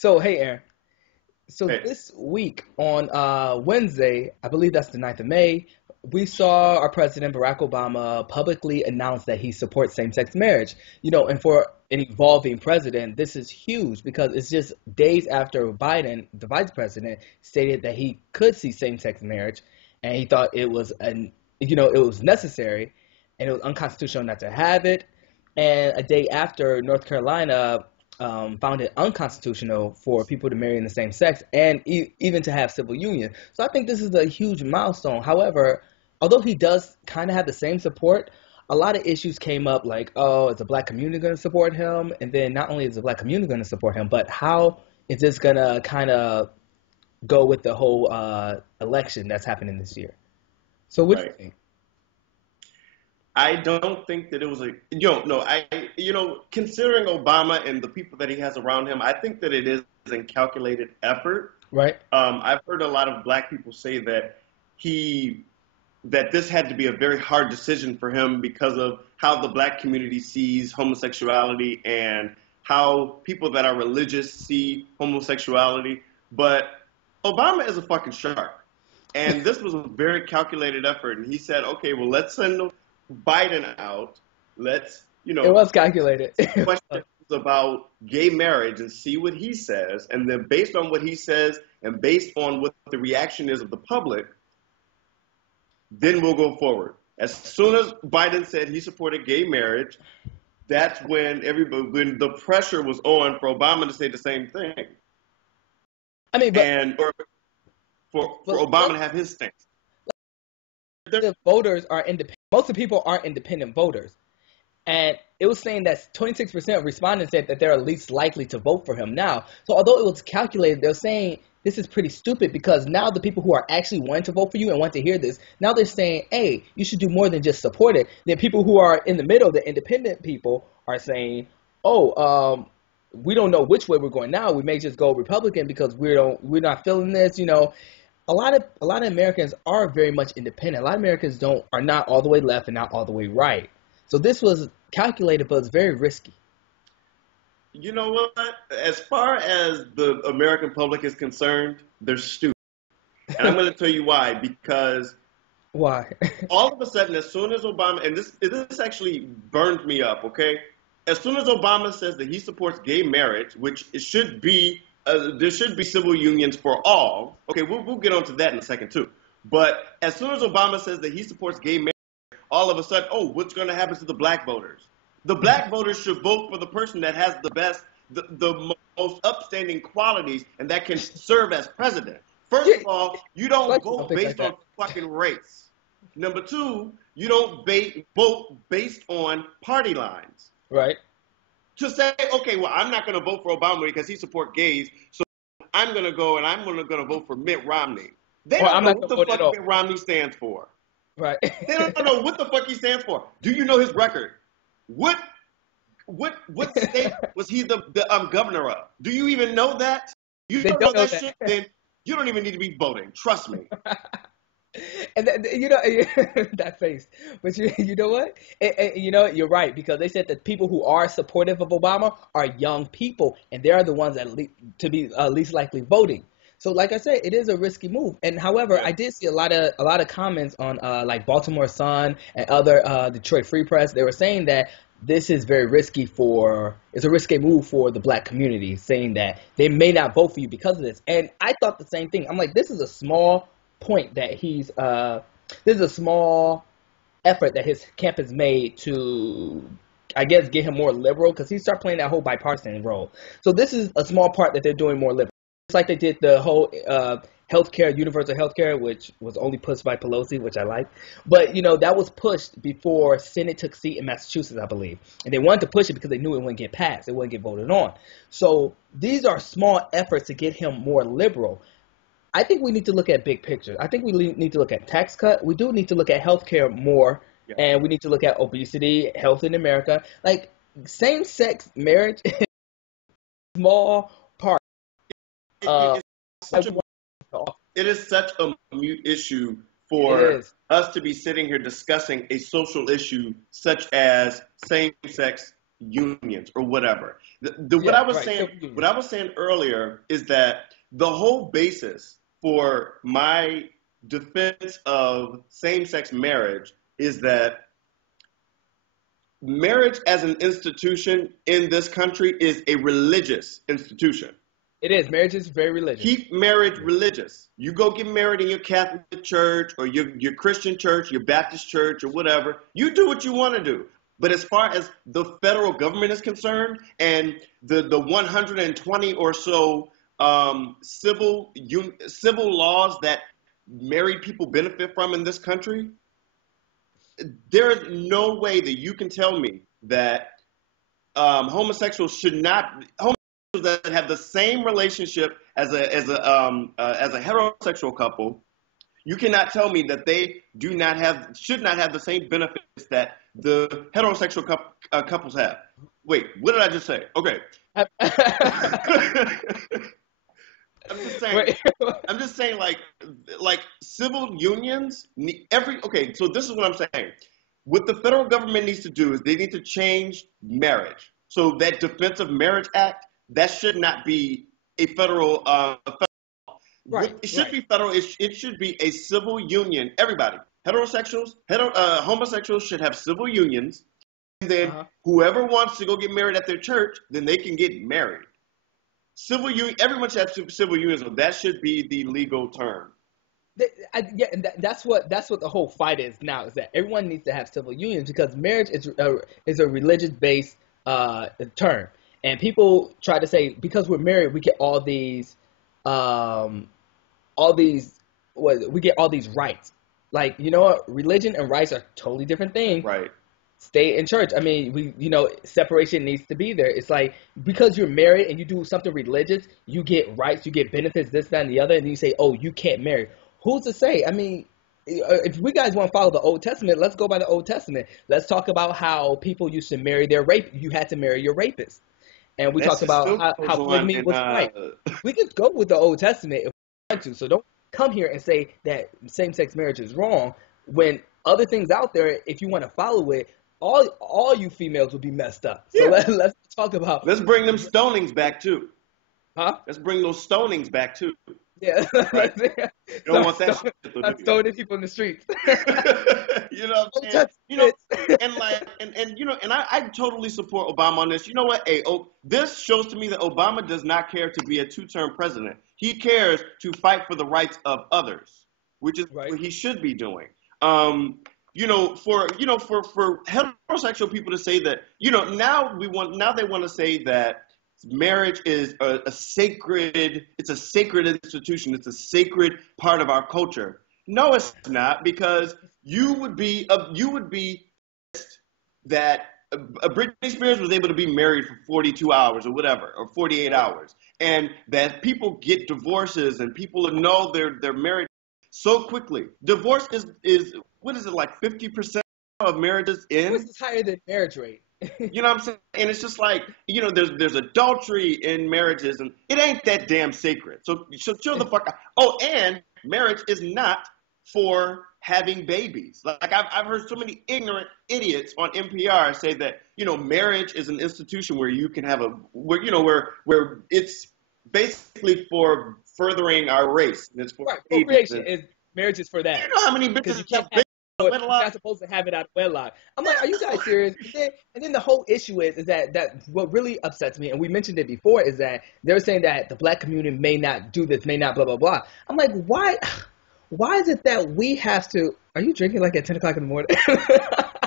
So, hey, Aaron. So Hey, this week on Wednesday, I believe that's the 9th of May, we saw our president, Barack Obama, publicly announce that he supports same-sex marriage. And for an evolving president, this is huge because it's just days after Biden, the vice president, stated that he could see same-sex marriage, and he thought it was necessary, and it was unconstitutional not to have it. And a day after, North Carolina found it unconstitutional for people to marry in the same sex and even to have civil union. So I think this is a huge milestone. However, although he does kind of have the same support, a lot of issues came up like, oh, is the black community going to support him? And then not only is the black community going to support him, but how is this going to kind of go with the whole election that's happening this year? So what do you right. think? I don't think that it was no, considering Obama and the people that he has around him, I think that it is a calculated effort. Right? I've heard a lot of black people say that this had to be a very hard decision for him because of how the black community sees homosexuality and how people that are religious see homosexuality. But Obama is a fucking shark. And this was a very calculated effort. And he said, okay, well, let's send Biden out. Let's, It was calculated. questions about gay marriage and see what he says. And then based on what he says and based on what the reaction is of the public, then we'll go forward. As soon as Biden said he supported gay marriage, that's when when the pressure was on for Obama to say the same thing. I mean, but And for Obama to have his stance. the voters are independent. Most of the people aren't independent voters. And it was saying that 26% of respondents said that they're least likely to vote for him now. So although it was calculated, they're saying this is pretty stupid because now the people who are actually wanting to vote for you and want to hear this, now they're saying, hey, you should do more than just support it. Then people who are in the middle, the independent people, are saying, oh, we don't know which way we're going now. We may just go Republican because we're not feeling this. A lot of Americans are very much independent. A lot of Americans are not all the way left and not all the way right. So this was calculated, but it's very risky. You know what? As far as the American public is concerned, they're stupid. And I'm going to tell you why. Because Why? all of a sudden, as soon as Obama, and this actually burned me up, okay? As soon as Obama says that he supports gay marriage, which it should be, there should be civil unions for all. Okay, we'll get onto that in a second too. But as soon as Obama says that he supports gay marriage, all of a sudden, oh, what's going to happen to the black voters? The black voters should vote for the person that has the most upstanding qualities and that can serve as president. First of all, you don't vote based on fucking race. Number two, you don't vote based on party lines. Right. To say, okay, well, I'm not going to vote for Obama because he supports gays, so I'm going to go and I'm going to vote for Mitt Romney. They don't know what the fuck Mitt Romney stands for. Right. They don't know what the fuck he stands for. Do you know his record? What state was he the governor of? Do you even know that? You don't know that shit, then you don't even need to be voting. Trust me. And that face. But you know what? You're right, because they said that people who are supportive of Obama are young people, and they are the ones that to be least likely voting. So, like I said, it is a risky move. And however, I did see a lot of comments on like Baltimore Sun and other Detroit Free Press. They were saying that this is very risky it's a risky move for the black community, saying that they may not vote for you because of this. And I thought the same thing. I'm like, this is a small point that this is a small effort that his camp has made to, I guess, get him more liberal, because he started playing that whole bipartisan role. So this is a small part that they're doing more liberal. It's like they did the whole healthcare, universal healthcare, which was only pushed by Pelosi, which I like. But, that was pushed before Senate took seat in Massachusetts, I believe. And they wanted to push it because they knew it wouldn't get passed. It wouldn't get voted on. So these are small efforts to get him more liberal. I think we need to look at big picture. I think we need to look at tax cut. We do need to look at healthcare more. Yeah. And we need to look at obesity, health in America. Like, same-sex marriage is a small part. It is such a mute issue for us to be sitting here discussing a social issue such as same-sex unions or whatever. What Yeah, I was right. saying, Civil union. what I was saying earlier is that the whole basis for my defense of same-sex marriage is that marriage as an institution in this country is a religious institution. It is. Marriage is very religious. Keep marriage religious. You go get married in your Catholic church or your Christian church, your Baptist church or whatever. You do what you want to do. But as far as the federal government is concerned and the 120 or so civil laws that married people benefit from in this country, there is no way that you can tell me that homosexuals that have the same relationship as a heterosexual couple, you cannot tell me that they should not have the same benefits that the heterosexual couples have. Wait, what did I just say? Okay. I'm just saying, like civil unions. Okay, so this is what I'm saying. What the federal government needs to do is they need to change marriage. So that Defense of Marriage Act, that should not be a federal. Right. It should be federal. It should be a civil union. Everybody, homosexuals should have civil unions. And then whoever wants to go get married at their church, then they can get married. Civil union. Everyone should have civil unions. So that should be the legal term. And that's what the whole fight is now. Is that everyone needs to have civil unions because marriage is a religious based term, and people try to say because we're married we get all these we get all these rights. Like, you know what, religion and rights are totally different things. Right. Stay in church. I mean, separation needs to be there. It's like because you're married and you do something religious, you get rights, you get benefits, this, that, and the other, and you say, oh, you can't marry. Who's to say? I mean, if we guys want to follow the Old Testament, let's go by the Old Testament. Let's talk about how people used to marry their rape. You had to marry your rapist. And we talked about how polygamy was right. We could go with the Old Testament if we want to. So don't come here and say that same-sex marriage is wrong when other things out there, if you want to follow it, all you females will be messed up. So let's talk about. Let's bring them stonings back too. Huh? Let's bring those stonings back too. Yeah. Right? You don't want that shit. Stop stoning people in the streets. You know what I'm saying? And I totally support Obama on this. You know what? This shows to me that Obama does not care to be a two-term president. He cares to fight for the rights of others, which is what he should be doing. For heterosexual people to say that, now they want to say that marriage is a sacred institution. It's a sacred part of our culture. No, it's not, because you would be pissed that Britney Spears was able to be married for 42 hours or whatever, or 48 hours, and that people get divorces and people know they're married so quickly. Divorce is what is it, like 50% of marriages end? Divorce is higher than marriage rate. You know what I'm saying? And it's just like, there's adultery in marriages, and it ain't that damn sacred. So chill the fuck out. Oh, and marriage is not for having babies. Like I've heard so many ignorant idiots on NPR say that, marriage is an institution where you can have where it's basically for furthering our race. And it's for procreation. Marriage is for that. You know how many bitches have babies? You're not supposed to have it out of wedlock. I'm like, are you guys serious? And then the whole issue is that what really upsets me, and we mentioned it before, is that they're saying that the black community may not do this, may not blah, blah, blah. I'm like, why is it that we have to, are you drinking like at 10 o'clock in the morning?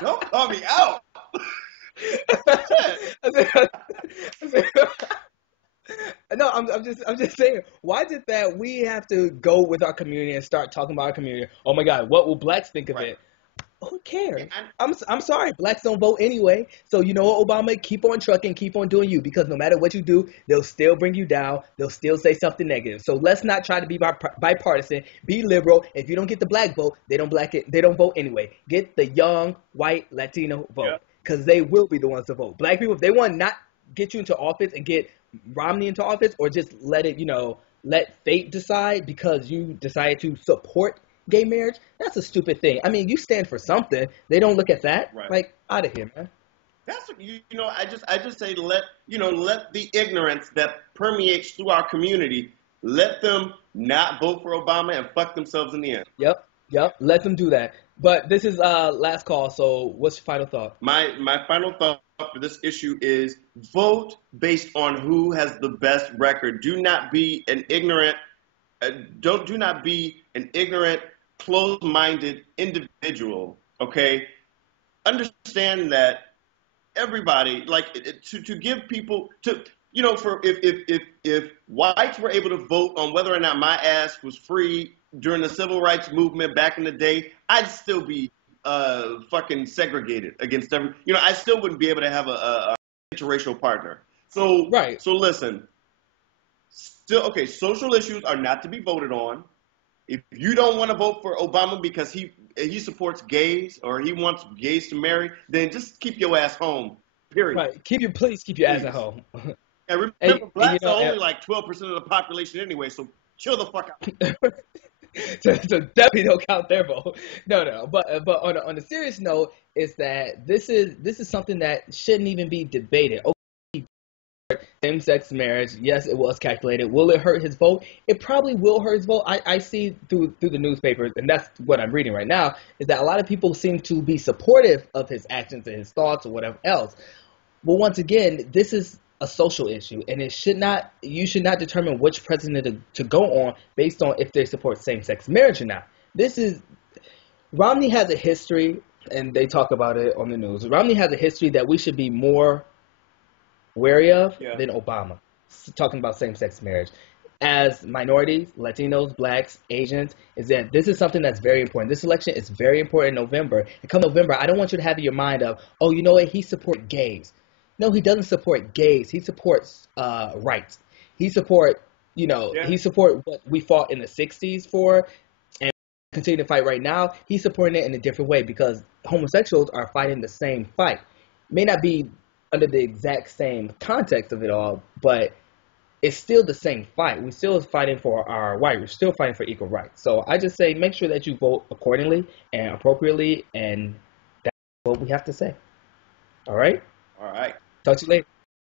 Don't call me out. No, I'm just saying, why is it that we have to go with our community and start talking about our community? Oh my God, what will blacks think of it? Who cares? I'm sorry, blacks don't vote anyway. So you know what, Obama, keep on trucking, keep on doing you, because no matter what you do, they'll still bring you down. They'll still say something negative. So let's not try to be bipartisan. Be liberal. If you don't get the black vote, they don't vote anyway. Get the young, white, Latino vote, because they will be the ones to vote. Black people, if they want not get you into office and get Romney into office, or just let fate decide because you decided to support gay marriage, that's a stupid thing. I mean, you stand for something. They don't look at that. Right. Like, out of here, man. That's what, I just say let the ignorance that permeates through our community, let them not vote for Obama and fuck themselves in the end. Yep. Let them do that. But this is last call. So what's your final thought? My final thought for this issue is vote based on who has the best record. Do not be an ignorant do not be an ignorant, closed-minded individual. Okay, understand that everybody to give people to for if whites were able to vote on whether or not my ass was free during the civil rights movement back in the day, I'd still be fucking segregated against every. I still wouldn't be able to have a interracial partner. So Right. So listen. Still, okay, social issues are not to be voted on. If you don't want to vote for Obama because he supports gays or he wants gays to marry, then just keep your ass home. Period. Right. Please keep your ass at home. And remember, and blacks are only like 12% of the population anyway, so chill the fuck out. so definitely don't count their vote. No. But on a serious note, is that this is something that shouldn't even be debated. Same-sex marriage, yes, it was calculated. Will it hurt his vote? It probably will hurt his vote. I see through the newspapers, and that's what I'm reading right now, is that a lot of people seem to be supportive of his actions and his thoughts or whatever else. But once again, this is a social issue, and you should not determine which president to go on based on if they support same-sex marriage or not. Romney has a history, and they talk about it on the news. Romney has a history that we should be more wary of than Obama, talking about same-sex marriage. As minorities, Latinos, blacks, Asians, is that this is something that's very important. This election is very important in November. And come November, I don't want you to have in your mind of, oh, you know what, he supports gays. No, he doesn't support gays. He supports rights. He support what we fought in the 60s for and continue to fight right now. He's supporting it in a different way because homosexuals are fighting the same fight. May not be under the exact same context of it all, but it's still the same fight. We're still fighting for our rights. We're still fighting for equal rights. So I just say make sure that you vote accordingly and appropriately, and that's what we have to say. All right? All right. Talk to you later.